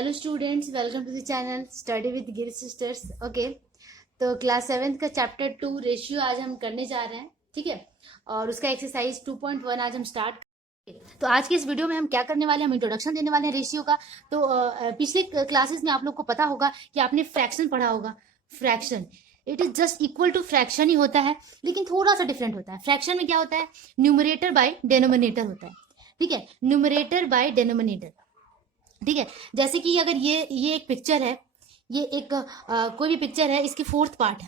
Hello students, welcome to the channel study with Gir sisters. Okay, तो class 7 का chapter 2 ratio आज हम करने जा रहे हैं। ठीक है, और उसका एक्सरसाइज 2.1 आज हम स्टार्ट। तो आज के इस वीडियो में हम क्या करने वाले हैं, हम इंट्रोडक्शन देने वाले हैं रेशियो का। तो पिछले क्लासेस में आप लोग को पता होगा कि आपने फ्रैक्शन पढ़ा होगा। Fraction it is just equal to fraction ही होता है, लेकिन थोड़ा सा डिफरेंट होता है। फ्रैक्शन में क्या होता है, न्यूमरेटर बाय डेनोमिनेटर होता है। ठीक है, न्यूमरेटर बाय डेनोमिनेटर। ठीक है, जैसे कि अगर ये एक पिक्चर है, ये एक कोई भी पिक्चर है, इसके फोर पार्ट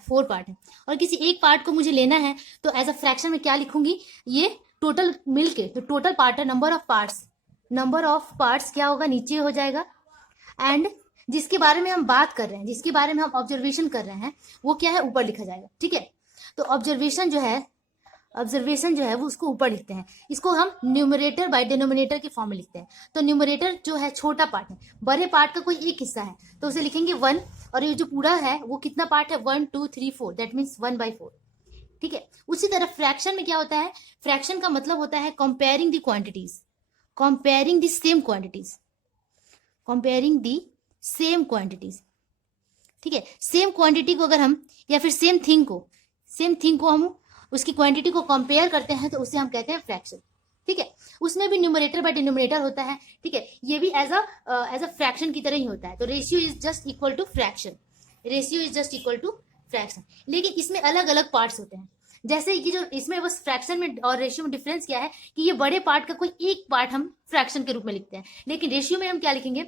है और किसी एक पार्ट को मुझे लेना है, तो एज अ फ्रैक्शन में क्या लिखूंगी, ये टोटल मिलके तो टोटल पार्ट है, नंबर ऑफ पार्ट्स क्या होगा, नीचे हो जाएगा। एंड जिसके बारे में हम बात कर रहे हैं, जिसके बारे में हम ऑब्जर्वेशन कर रहे हैं, वो क्या है, ऊपर लिखा जाएगा। ठीक है, तो ऑब्जर्वेशन जो है वो उसको ऊपर लिखते हैं। इसको हम न्यूमरेटर बाय डिनोमिनेटर के फॉर्म में लिखते हैं। तो न्यूमरेटर जो है छोटा पार्ट है, बड़े पार्ट का कोई एक हिस्सा है, तो उसे लिखेंगे 1, और ये जो पूरा है वो कितना पार्ट है, 1 2 3 4, दैट मीन्स 1/4। ठीक है, उसी तरह फ्रैक्शन में क्या होता है, फ्रैक्शन का मतलब होता है comparing the quantities, comparing the same quantities. ठीक है, सेम क्वांटिटी को अगर हम, या फिर सेम थिंग को हम उसकी क्वांटिटी को कंपेयर करते हैं, तो उसे हम कहते हैं फ्रैक्शन। ठीक है, उसमें भी न्यूमरेटर बाय डिनोमिनेटर होता है। ठीक है, ये भी एज अ फ्रैक्शन की तरह ही होता है। तो ratio is just equal to fraction, लेकिन इसमें अलग अलग पार्ट्स होते हैं। जैसे कि जो इसमें बस फ्रैक्शन में और रेशियो में डिफरेंस क्या है कि ये बड़े पार्ट का कोई एक पार्ट हम फ्रैक्शन के रूप में लिखते हैं, लेकिन रेशियो में हम क्या लिखेंगे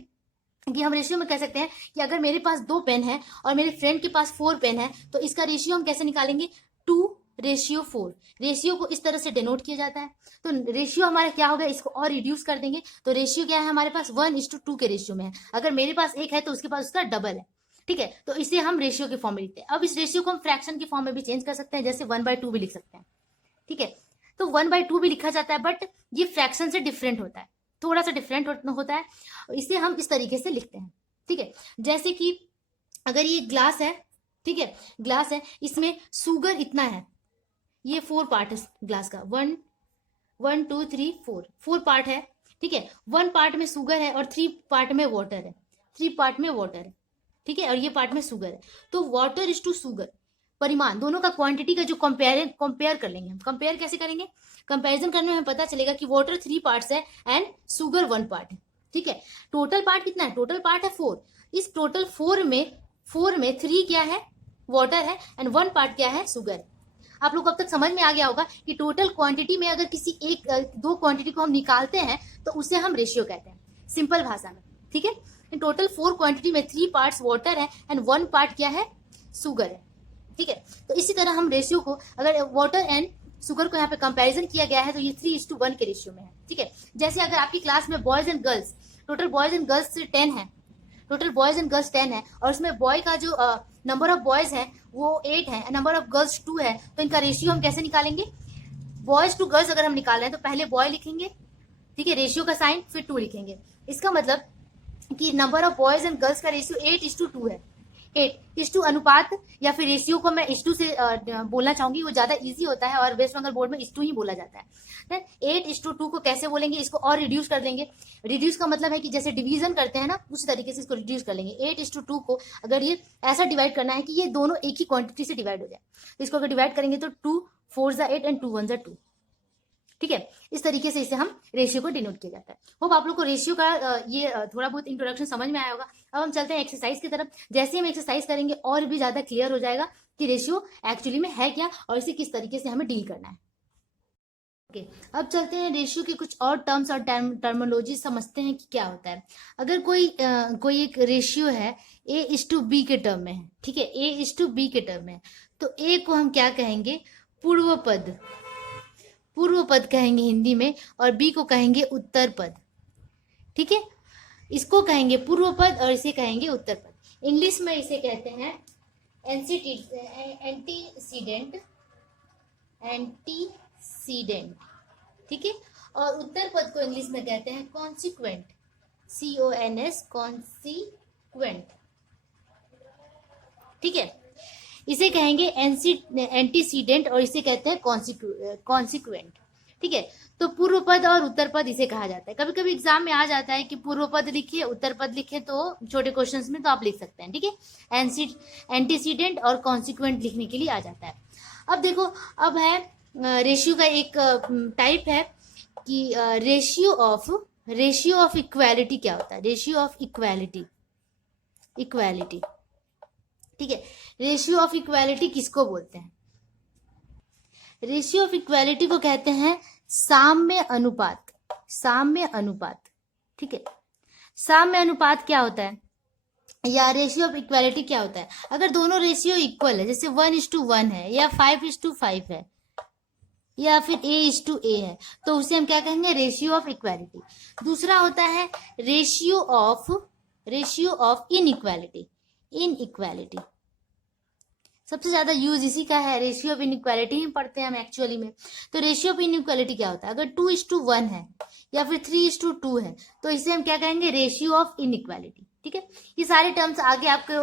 कि हम रेशियो में कह सकते हैं कि अगर मेरे पास 2 पेन है और मेरे फ्रेंड के पास 4 पेन है, तो इसका रेशियो हम कैसे निकालेंगे, 2:4। रेशियो को इस तरह से डिनोट किया जाता है। तो रेशियो हमारा क्या होगा, इसको और रिड्यूस कर देंगे, तो रेशियो क्या है हमारे पास, 1:2 के रेशियो में है। अगर मेरे पास 1 है तो उसके पास उसका डबल है। ठीक है, तो इसे हम रेशियो के फॉर्म में लिखते हैं। अब इस रेशियो को हम फ्रैक्शन के फॉर्म में भी चेंज कर सकते हैं, जैसे 1/2 भी लिख सकते हैं। ठीक है, तो 1/2 भी लिखा जाता है, बट ये फ्रैक्शन से डिफरेंट होता है, थोड़ा सा डिफरेंट होता है। इसे हम इस तरीके से लिखते हैं। ठीक है, जैसे कि अगर ये ग्लास है, ठीक है, ग्लास है, इसमें शुगर इतना है, ये 4 पार्ट है ग्लास का, 1 2 3 4 पार्ट है। ठीक है, 1 पार्ट में शुगर है और 3 पार्ट में वाटर है। ठीक है, और ये पार्ट में शुगर है। तो वाटर इज टू शुगर, परिमाण दोनों का क्वांटिटी का जो कंपेयर कर लेंगे हम। कंपेयर कैसे करेंगे, कंपेरिजन करने में हमें पता चलेगा कि वाटर 3 पार्ट्स है एंड शुगर 1 पार्ट है। ठीक है, टोटल पार्ट कितना है, टोटल पार्ट है 4। इस टोटल 4 में 3 क्या है, वाटर है, एंड 1 पार्ट क्या है, शुगर है। आप लोग को अब तक समझ में आ गया होगा कि टोटल क्वांटिटी में अगर किसी दो क्वांटिटी को हम निकालते हैं, तो उसे हम रेशियो कहते हैं, सिंपल भाषा में। ठीक है, टोटल 4 क्वांटिटी में 3 पार्ट्स वाटर है एंड 1 पार्ट क्या है, शुगर है। ठीक है, तो इसी तरह हम रेशियो को, अगर वाटर एंड शुगर को यहाँ पे कंपैरिजन किया गया है, तो ये 3:1 के रेशियो में है। ठीक है, जैसे अगर आपकी क्लास में boys and girls, total boys and girls 10 है, और उसमें बॉय का जो नंबर ऑफ बॉयज है वो 8 है, नंबर ऑफ गर्ल्स 2 है, तो इनका रेशियो हम कैसे निकालेंगे, बॉयज टू गर्ल्स अगर हम निकाल रहे हैं तो पहले बॉय लिखेंगे, ठीक है, रेशियो का साइन, फिर 2 लिखेंगे। इसका मतलब कि number of boys and girls का रेशियो 8:2 है। 8:2 अनुपात, या फिर रेशियो को मैं 8:2 से बोलना चाहूंगी, वो ज्यादा इजी होता है, और वेस्ट बंगाल बोर्ड में 8:2 ही बोला जाता है। 8:2 को कैसे बोलेंगे, इसको और रिड्यूस कर देंगे। रिड्यूस का मतलब है कि जैसे डिवीजन करते हैं ना, उसी तरीके से इसको रिड्यूस कर लेंगे। 8:2 को अगर ये ऐसा डिवाइड करना है कि ये दोनों एक ही क्वांटिटी से डिवाइड हो जाए, तो इसको अगर डिवाइड करेंगे तो 2 4 8 एंड 2 1 2। ठीक है, इस तरीके से इसे हम रेशियो को डिनोट किया जाता है। होप आप लोग को रेशियो का ये थोड़ा बहुत इंट्रोडक्शन समझ में आया होगा। अब हम चलते हैं एक्सरसाइज की तरफ। जैसे हम एक्सरसाइज करेंगे और भी ज्यादा क्लियर हो जाएगा कि रेशियो एक्चुअली में है क्या और इसे किस तरीके से हमें डील करना है। ओके, अब चलते हैं रेशियो के कुछ और टर्म्स और टर्मोलॉजी समझते हैं कि क्या होता है। अगर कोई एक रेशियो है, A:B के टर्म में है, ठीक है, A:B के टर्म में है, तो A को हम क्या कहेंगे, पूर्व पद कहेंगे हिंदी में, और बी को कहेंगे उत्तर पद। ठीक है, इसको कहेंगे पूर्व पद और इसे कहेंगे उत्तर पद। इंग्लिश में इसे कहते हैं एंटीसीडेंट। ठीक है, और उत्तर पद को इंग्लिश में कहते हैं कॉन्सिक्वेंट, कॉन्सिक्वेंट। ठीक है, इसे कहेंगे एंटीसीडेंट और इसे कहते हैं कॉन्सिक्वेंट। ठीक है। तो पूर्व पद और उत्तर पद इसे कहा जाता है। कभी कभी एग्जाम में आ जाता है कि पूर्व पद लिखिए उत्तर पद लिखे, तो छोटे क्वेश्चंस में तो आप लिख सकते हैं, ठीक है। एंटीसीडेंट और कॉन्सिक्वेंट लिखने के लिए आ जाता है। अब देखो, अब है रेशियो का एक टाइप है कि रेशियो ऑफ इक्वालिटी क्या होता है। रेशियो ऑफ इक्वालिटी, ठीक है। रेशियो ऑफ इक्वालिटी किसको बोलते हैं? रेशियो ऑफ इक्वालिटी को कहते हैं साम्य अनुपात। साम्य अनुपात, ठीक है। साम्य अनुपात क्या होता है, या रेशियो ऑफ इक्वालिटी क्या होता है? अगर दोनों रेशियो इक्वल है, जैसे 1:1 है, या 5:5 है, या फिर A:A है, तो उसे हम क्या कहेंगे? Ratio of equality. दूसरा होता है रेशियो ऑफ इनइक्वालिटी। इनइक्वालिटी सबसे ज्यादा यूज इसी का है, रेशियो ऑफ इनइक्वालिटी ही पढ़ते हैं हम एक्चुअली में। तो रेशियो ऑफ इनइक्वालिटी क्या होता है? अगर 2:1 है या फिर 3:2 है, तो इसे हम क्या कहेंगे? रेशियो ऑफ इनइक्वालिटी, ठीक है। ये सारे टर्म्स आगे आपके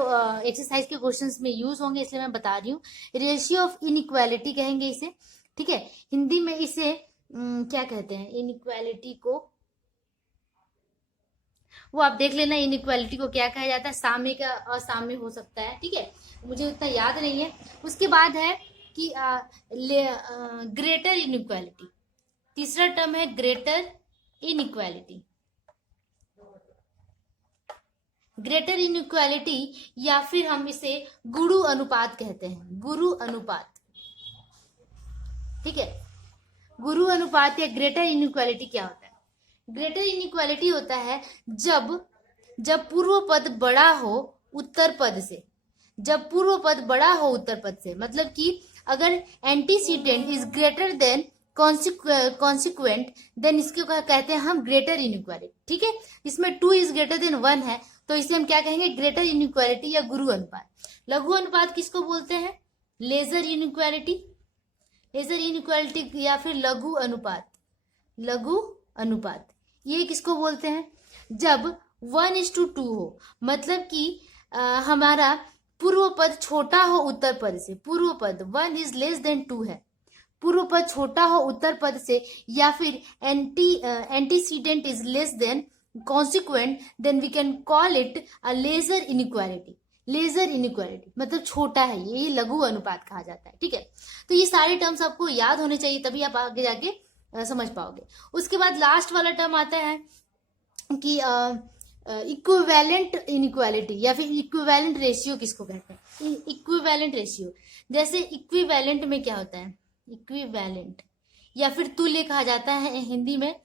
एक्सरसाइज के क्वेश्चंस में यूज होंगे, इसलिए मैं बता रही हूँ। रेशियो ऑफ इनइक्वालिटी कहेंगे इसे, ठीक है। हिंदी में इसे क्या कहते हैं? इनइक्वालिटी को वो आप देख लेना, इनइक्वालिटी को क्या कहा जाता है। साम्य का असाम्य हो सकता है, ठीक है, मुझे उतना याद नहीं है। उसके बाद है कि ग्रेटर इनइक्वालिटी। तीसरा टर्म है ग्रेटर इनइक्वालिटी। ग्रेटर इनइक्वालिटी, या फिर हम इसे गुरु अनुपात कहते हैं। गुरु अनुपात, ठीक है। गुरु अनुपात या ग्रेटर इनइक्वालिटी क्या होता है? ग्रेटर इनइक्वालिटी होता है जब पूर्व पद बड़ा हो उत्तर पद से। जब पूर्व पद बड़ा हो उत्तर पद से, मतलब कि अगर antecedent is greater than consequent, then इसको कहते हैं हम ग्रेटर इनइक्वालिटी, ठीक है। इसमें 2 इज ग्रेटर देन 1 है, तो इसे हम क्या कहेंगे? ग्रेटर इनइक्वालिटी या गुरु अनुपात। लघु अनुपात किसको बोलते हैं? Laser inequality. लेजर इनइक्वालिटी या फिर लघु अनुपात। लघु अनुपात ये किसको बोलते हैं? जब 1:2 हो, मतलब कि हमारा पूर्व पद छोटा हो उत्तर पद से। पूर्व पद 1 इज लेस देन 2 है, पूर्व पद छोटा हो उत्तर पद से, या फिर antecedent is less than consequent, then we can call it a lesser inequality. Lesser inequality मतलब छोटा है, ये लघु अनुपात कहा जाता है, ठीक है। तो ये सारे टर्म्स आपको याद होने चाहिए, तभी आप आगे जाके समझ पाओगे। उसके बाद लास्ट वाला टर्म आता है कि इक्विवेलेंट इनइक्वालिटी या फिर इक्विवेलेंट रेशियो किसको कहते हैं? Equivalent ratio. जैसे इक्विवेलेंट में क्या होता है? इक्विवेलेंट या फिर तुल्य कहा जाता है, हिंदी में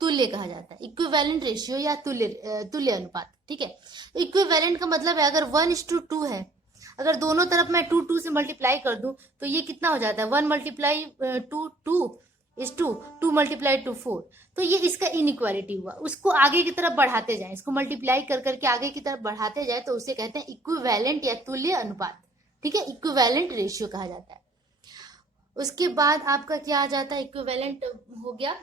तुल्य कहा जाता है। इक्विवेलेंट रेशियो या तुल्य अनुपात, ठीक है। इक्विवेलेंट का मतलब है अगर 1:2 है, अगर दोनों तरफ मैं 2 से मल्टीप्लाई कर दूं, तो ये कितना हो जाता है? 1 × 2 2 is 2, 2 × 2 4। तो ये इसका इनइक्वालिटी हुआ। उसको आगे की तरफ बढ़ाते जाए, इसको मल्टीप्लाई कर करके आगे की तरफ बढ़ाते जाए, तो उसे कहते हैं इक्विवेलेंट या तुल्य अनुपात, ठीक है। इक्विवेलेंट रेशियो कहा जाता है। उसके बाद आपका क्या आ जाता है? इक्विवेलेंट हो गया।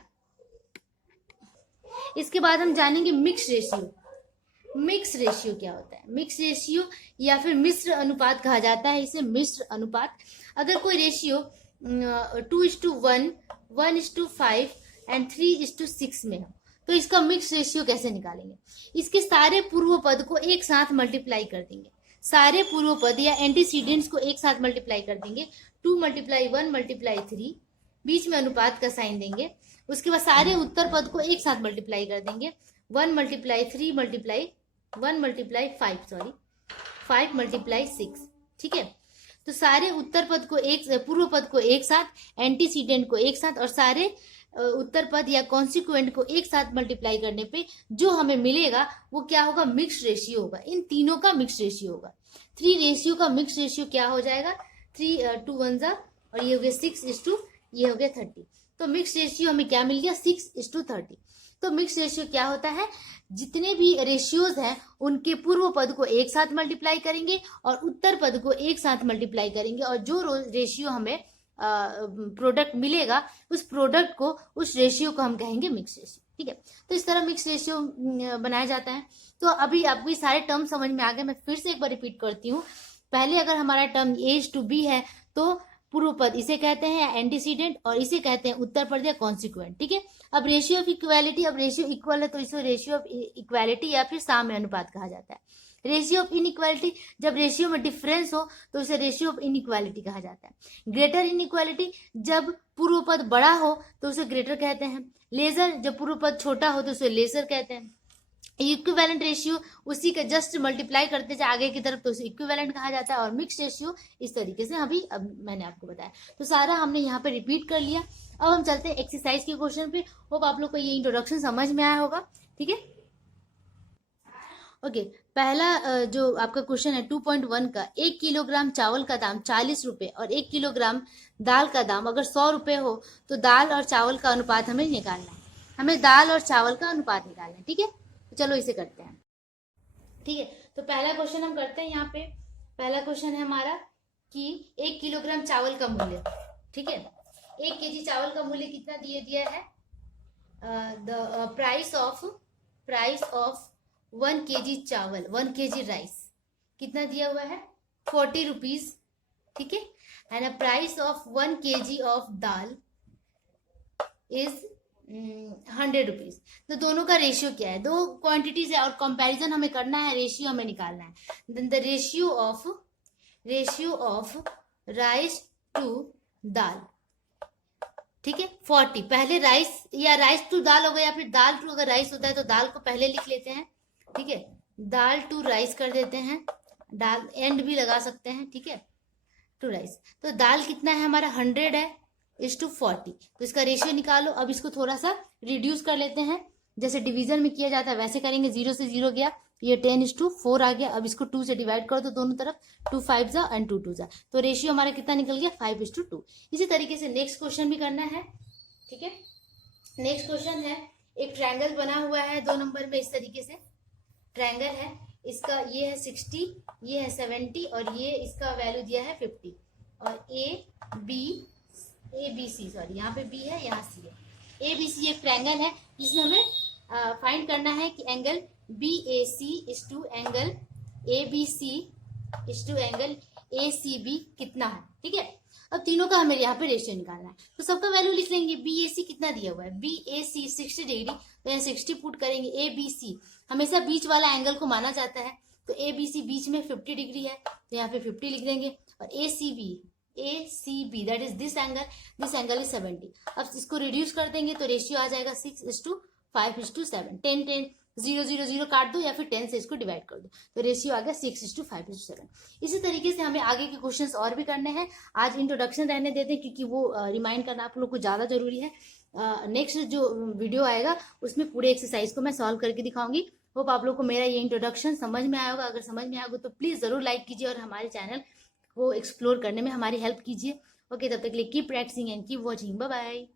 इसके बाद हम जानेंगे मिक्स रेशियो। मिक्स रेशियो क्या होता है? मिक्स रेशियो या फिर मिश्र अनुपात कहा जाता है इसे, मिश्र अनुपात। अगर कोई रेशियो 2:1, 1:5 एंड 3:6 में हो, तो इसका मिक्स रेशियो कैसे निकालेंगे? इसके सारे पूर्व पद को एक साथ मल्टीप्लाई कर देंगे। सारे पूर्व पद या एंटीसीडेंट्स को एक साथ मल्टीप्लाई कर देंगे। 2 × 1 × 3, बीच में अनुपात का साइन देंगे। उसके बाद सारे उत्तर पद को एक साथ मल्टीप्लाई कर देंगे। 1 × 3 × 1 × 5 5 × 6, ठीक है। तो सारे उत्तर पद को पूर्व पद को एक साथ, एंटीसीडेंट को एक साथ, और सारे उत्तर पद या कॉन्सिक्वेंट को एक साथ मल्टीप्लाई करने पे जो हमें मिलेगा वो क्या होगा? मिक्स रेशियो होगा। इन तीनों का मिक्स रेशियो होगा। 3 रेशियो का मिक्स रेशियो क्या हो जाएगा? 3 2 1 और ये हो गया 6:, ये हो गया 30। तो मिक्स रेशियो हमें क्या मिल गया? 6:30। तो मिक्स रेशियो क्या होता है? जितने भी रेशियोज हैं उनके पूर्व पद को एक साथ मल्टीप्लाई करेंगे और उत्तर पद को एक साथ मल्टीप्लाई करेंगे, और जो रेशियो हमें प्रोडक्ट मिलेगा उस प्रोडक्ट को, उस रेशियो को हम कहेंगे मिक्स रेशियो, ठीक है। तो इस तरह मिक्स रेशियो बनाया जाता है। तो अभी आपको ये सारे टर्म समझ में आ गए। मैं फिर से एक बार रिपीट करती हूँ। पहले अगर हमारा टर्म A:B है, तो पूर्व पद इसे कहते हैं एंटीसीडेंट, और इसे कहते हैं उत्तर पद या कॉन्सिक्वेंट। ठीक है, अब रेशियो ऑफ इक्वालिटी, अब रेशियो इक्वल है तो इसे रेशियो ऑफ इक्वालिटी या फिर साम्य अनुपात कहा जाता है। रेशियो ऑफ इनइक्वालिटी, जब रेशियो में डिफरेंस हो तो इसे रेशियो ऑफ इनइक्वालिटी कहा जाता है। ग्रेटर इनइक्वालिटी, जब पूर्व पद बड़ा हो तो उसे ग्रेटर कहते हैं। लेजर, जब पूर्व पद छोटा हो तो उसे लेसर कहते हैं। इक्विवेलेंट रेशियो, उसी का जस्ट मल्टीप्लाई करते जाए आगे की तरफ तो उसे इक्विवेलेंट कहा जाता है। और मिक्स रेशियो इस तरीके से अभी अब मैंने आपको बताया, तो सारा हमने यहाँ पे रिपीट कर लिया। अब हम चलते हैं एक्सरसाइज के क्वेश्चन पे। होप आप लोग को ये इंट्रोडक्शन समझ में आया होगा। ठीक है, ओके। पहला जो आपका क्वेश्चन है 2.1 का, 1 किलोग्राम चावल का दाम 40 रुपए और 1 किलोग्राम दाल का दाम अगर 100 रुपए हो तो दाल और चावल का अनुपात हमें निकालना है। हमें दाल और चावल का अनुपात निकालना है। ठीक है, तो चलो इसे करते हैं। ठीक है, तो पहला क्वेश्चन हम करते हैं। यहाँ पे पहला क्वेश्चन है हमारा कि 1 किलोग्राम चावल का मूल्य। ठीक है, 1 केजी चावल का मूल्य कितना दिया है? द प्राइस ऑफ 1 केजी चावल, 1 केजी राइस कितना दिया हुआ है? 40 रुपीज। ठीक है, and a price of 1 KG of dal is 100 rupees. तो दोनों का रेशियो क्या है? दो क्वांटिटीज है और कंपैरिजन हमें करना है, रेशियो हमें निकालना है। Then the ratio of rice to dal. ठीक है, 40। पहले राइस या राइस टू दाल होगा या फिर दाल टू अगर राइस होता है तो दाल को पहले लिख लेते हैं। ठीक है, दाल टू राइस कर देते हैं, दाल एंड भी लगा सकते हैं। ठीक है, टू राइस। तो दाल कितना है हमारा? 100 है इज टू 40, तो इसका रेशियो निकालो। अब इसको थोड़ा सा रिड्यूस कर लेते हैं, जैसे डिवीजन में किया जाता है वैसे करेंगे। 0 से 0 गया, ये 10:4 आ गया। अब इसको 2 से डिवाइड करो तो दोनों तरफ 2 5 जा एंड 2 2 जा, तो रेशियो हमारा कितना निकल गया? 5:2। इसी तरीके से नेक्स्ट क्वेश्चन भी करना है। ठीक है, नेक्स्ट क्वेश्चन है, एक ट्रायंगल बना हुआ है 2 नंबर में। इस तरीके से ट्रायंगल है, इसका ये है 60, ये है 70 और ये इसका वैल्यू दिया है 50। और ए बी सी, सॉरी यहाँ पे बी है यहाँ सी है। ए बी सी एक ट्रायंगल है जिसमें हमें फाइंड करना है कि angle B A C is to angle A B C is to angle A C B कितना है। ठीक है, अब तीनों का हमें यहाँ पे रेशियो निकालना है, तो सबका वैल्यू लिख लेंगे। बी ए सी कितना दिया हुआ है? बी ए सी 60 डिग्री, तो यहाँ 60 पुट करेंगे। ए बी सी हमेशा बीच वाला एंगल को माना जाता है, तो ए बी सी बीच में 50 डिग्री है, तो यहाँ पे 50 लिख देंगे। और A C B that is this angle is 70। अब इसको रिड्यूस कर देंगे तो रेशियो आ जाएगा 6:5:7। 10 0 0 0 काट दो या फिर 10 से इसको डिवाइड कर दो, तो रेशियो आ गया 6:5:7। इसी तरीके से हमें आगे के क्वेश्चंस और भी करने हैं। आज इंट्रोडक्शन रहने देते हैं क्योंकि वो रिमाइंड करना आप लोग को ज्यादा जरूरी है। नेक्स्ट जो वीडियो आएगा उसमें पूरे एक्सरसाइज को मैं सॉल्व करके दिखाऊंगी। होप आप लोग को मेरा ये इंट्रोडक्शन समझ में आया होगा। अगर समझ में आया होगा तो प्लीज जरूर लाइक कीजिए और हमारे चैनल को एक्सप्लोर करने में हमारी हेल्प कीजिए। ओके, तब तक के लिए keep practicing and keep watching. Bye bye.